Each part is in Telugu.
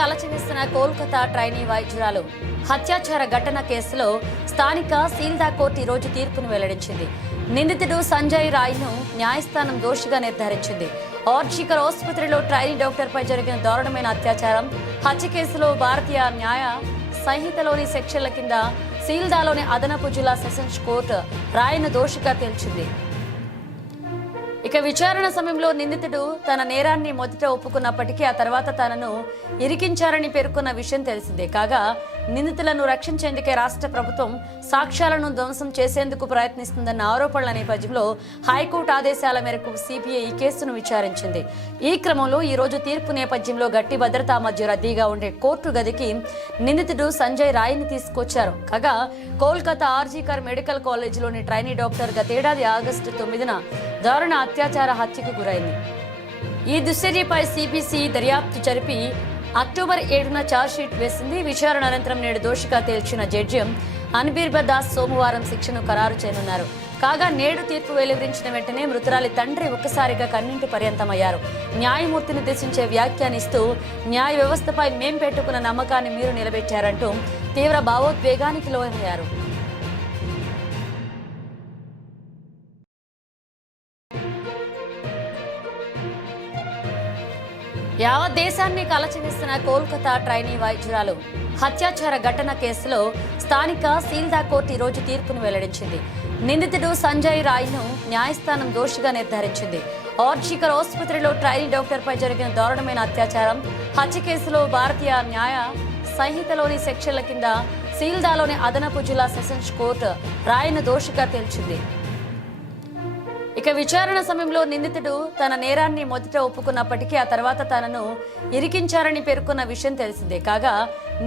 కలచివేసిన కోల్కతా ట్రైనీ వైద్యురాలు హత్యాచార ఘటన కేసులో స్థానిక సీల్దా కోర్టు ఈరోజు తీర్పును వెల్లడించింది. నిందితుడు సంజయ్ రాయ్ను న్యాయస్థానం దోషిగా నిర్ధారించింది. ఆర్జికర్ ఆసుపత్రిలో ట్రైనీ డాక్టర్పై జరిగిన దారుణమైన అత్యాచారం హత్య కేసులో భారతీయ న్యాయ సంహితలోని సెక్షన్ల కింద సీల్దాలోని అదనపు జిల్లా సెషన్స్ కోర్టు రాయ్ను దోషిగా తేల్చింది. ఇక విచారణ సమయంలో నిందితుడు తన నేరాన్ని మొదట ఒప్పుకున్నప్పటికీ ఆ తర్వాత తనను ఇరికించారని పేర్కొన్న విషయం తెలిసిందే. కాగా నిందితులను రక్షించేందుకే రాష్ట్ర ప్రభుత్వం సాక్ష్యాలను ధ్వంసం చేసేందుకు ప్రయత్నిస్తుందన్న ఆరోపణల నేపథ్యంలో హైకోర్టు ఆదేశాల మేరకు సిబిఐ ఈ కేసును విచారించింది. ఈ క్రమంలో ఈ రోజు తీర్పు నేపథ్యంలో గట్టి భద్రతా మధ్య రద్దీగా ఉండే కోర్టు గదికి నిందితుడు సంజయ్ రాయ్ని తీసుకొచ్చారు. కాగా కోల్కతా ఆర్జికర్ మెడికల్ కాలేజీలోని ట్రైనీ డాక్టర్ గతేడాది ఆగస్టు 9న దారుణ అత్యాచార హత్యకు గురైంది. ఈ దుశ్చర్యపై సిబిసి దర్యాప్తు జరిపి అక్టోబర్ 7న ఛార్జ్షీట్ వేసింది. విచారణ అనంతరం నేడు దోషిగా తేల్చిన జడ్జి అన్బీర్ దాస్ సోమవారం శిక్షను ఖరారు చేయనున్నారు. కాగా నేడు తీర్పు వెలువరించిన వెంటనే మృతురాలి తండ్రి ఒక్కసారిగా కన్నీటి పర్యంతమయ్యారు. న్యాయమూర్తిని ఉద్దేశించే వ్యాఖ్యానిస్తూ న్యాయ వ్యవస్థపై మేం పెట్టుకున్న నమ్మకాన్ని మీరు నిలబెట్టారంటూ తీవ్ర భావోద్వేగానికి లోనయ్యారు. యావత్ దేశాన్ని కలచివేసిన కోల్కతా ట్రైనీ వైద్యురాలు హత్యాచార ఘటన కేసులో స్థానిక సీల్దా కోర్టు ఈరోజు తీర్పును వెల్లడించింది. నిందితుడు సంజయ్ రాయ్ను న్యాయస్థానం దోషిగా నిర్ధారించింది. ఆర్జికర్ ఆసుపత్రిలో ట్రైనీ డాక్టర్పై జరిగిన దారుణమైన అత్యాచారం హత్య కేసులో భారతీయ న్యాయ సంహితలోని సెక్షన్ల కింద సీల్దాలోని అదనపు జిల్లా సెషన్స్ కోర్టు రాయ్ను దోషిగా తేల్చింది. ఇక విచారణ సమయంలో నిందితుడు తన నేరాన్ని మొదట ఒప్పుకున్నప్పటికీ ఆ తర్వాత తనను ఇరికించారని పేర్కొన్న విషయం తెలిసిందే. కాగా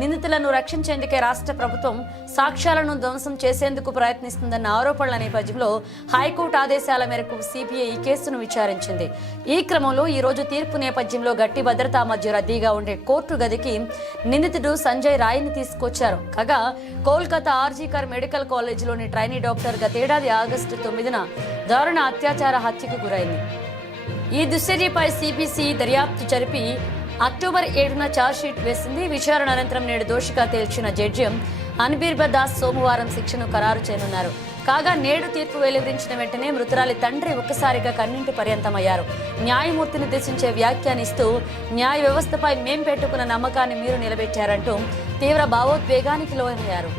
నిందితులను రక్షించేందుకే రాష్ట్ర ప్రభుత్వం సాక్ష్యాలను ధ్వంసం చేసేందుకు ప్రయత్నిస్తుందన్న ఆరోపణల నేపథ్యంలో హైకోర్టు ఆదేశాల మేరకు సిబిఐ ఈ కేసును విచారించింది. ఈ క్రమంలో ఈ రోజు తీర్పు నేపథ్యంలో గట్టి భద్రతా మధ్య రద్దీగా ఉండే కోర్టు గదికి నిందితుడు సంజయ్ రాయ్ని తీసుకొచ్చారు. కాగా కోల్కతా ఆర్జికర్ మెడికల్ కాలేజీలోని ట్రైనీ డాక్టర్ గతేడాది ఆగస్టు 9న దారుణ అత్యాచార హత్యకు గురైంది. ఈ దుశ్చర్యపై సిబిసి దర్యాప్తు జరిపి అక్టోబర్ 7న ఛార్జ్షీట్ వేసింది. విచారణ అనంతరం నేడు దోషిగా తేల్చిన జడ్జి అన్బీర్ దాస్ సోమవారం శిక్షను ఖరారు చేయనున్నారు. కాగా నేడు తీర్పు వెలువరించిన వెంటనే మృతురాలి తండ్రి ఒక్కసారిగా కన్నీటి పర్యంతమయ్యారు. న్యాయమూర్తిని ఉద్దేశించే వ్యాఖ్యానిస్తూ న్యాయ వ్యవస్థపై మేం పెట్టుకున్న నమ్మకాన్ని మీరు నిలబెట్టారంటూ తీవ్ర భావోద్వేగానికి లోనయ్యారు.